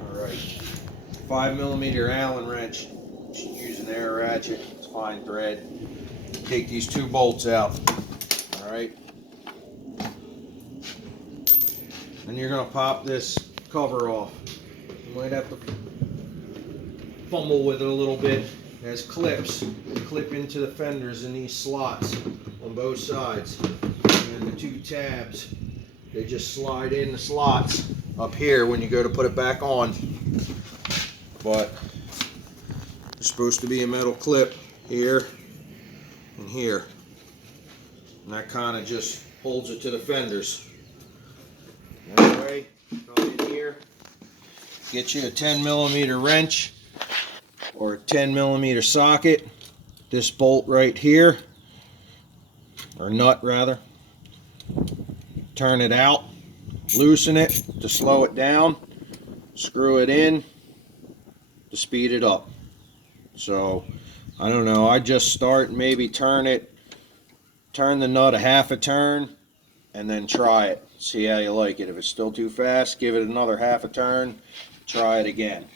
Alright, 5mm Allen wrench. Use an air ratchet, it's fine thread. Take these two bolts out. Alright. And you're going to pop this cover off. You might have to fumble with it a little bit. It has clips, clip into the fenders in these slots on both sides. And the two tabs, they just slide in the slots up here when you go to put it back on. But there's supposed to be a metal clip here and here. And that kind of just holds it to the fenders. Anyway, come in here, get you a 10mm wrench or a 10mm socket. This bolt right here, or nut rather. Turn it out, loosen it to slow it down, screw it in to speed it up. So I don't know, I just start, maybe turn the nut a half a turn and then try it, see how you like it. If it's still too fast, give it another half a turn, try it again.